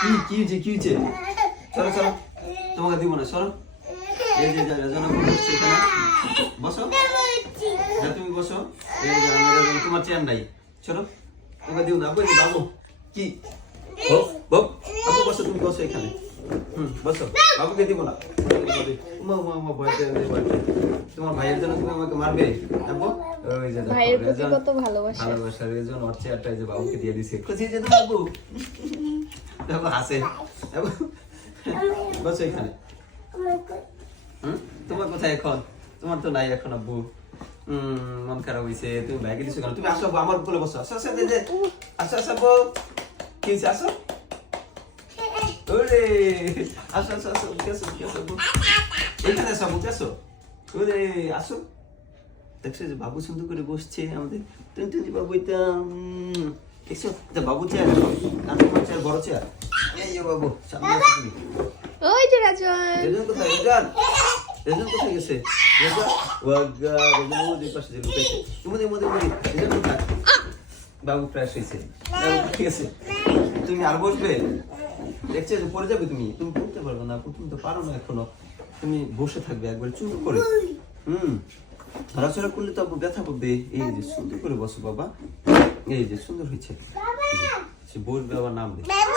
কি কি হয়েছে কি হয়েছে? চলো চলো তোমাকে দিব না, সরো। এই যে বসো যা, তুমি বসো। যে তোমার চেয়ার নাই। চলো তোমাকে দিব না। বলি বাবু। কি? বউ বাবু বসো, তুমি বসো এখানে। হুম, বসো। বাবুকে দিব না। তোমার ভাইয়ের জন্য তুমি আমাকে মারবে। আব্বু। ওই যে ভাইয়ের প্রতি কত ভালোবাসা। ভালোবাসা রেজন ওর চেয়ারটা যে বাবুকে দিয়ে দিছে। খুশি যে বাবু। দেখো হাসে। বসো এখানে? তোমার কোথায় এখন? তোমার তো নাই এখন আব্বু। মন খারাপ হয়েছে তুমি ব্যাগে দিছো কেন? তুমি আসো আমার কোলে বসো। আসো আসো দে আসো আসো আব্বু। কি হয়েছে আসো। ওরে আসো আসো আসো উঠে আসো উঠে আসো। এখানে আসো উঠে আসো। ওরে আসো। দেখছ যে বাবু সুন্দর করে বসছে আমাদের টুনটুনি বাবু এটা দেখছ? এটা বাবু চেয়ার না তোমার চেয়ার বড় চেয়ার এই যে বাবু সামনে তুমি। ওই যে রাজন। রেজন কোথায়? রেজন? রেজন কোথায় গেছে? রেজন ওয়াগা রেজন পাশে যে লুকাইছে তুমি মধ্যে মধ্যে রেজন কোথায়? বাবু ক্র্যাশ হয়েছে। বাবু ঠিক আছে তুমি আর বসবে? দেখছ যে পড়ে যাবে তুমি। তুমি পড়তে পারবে না তুমি তো পারো না এখনও। তুমি বসে থাকবে একবার চুপ করে। হুম। ধরাচড়া করলে তো আপু ব্যথা করবে। এই যে সুন্দর করে বসো বাবা। এই যে সুন্দর হয়েছে। বসবে আবার নাম দে বাবা!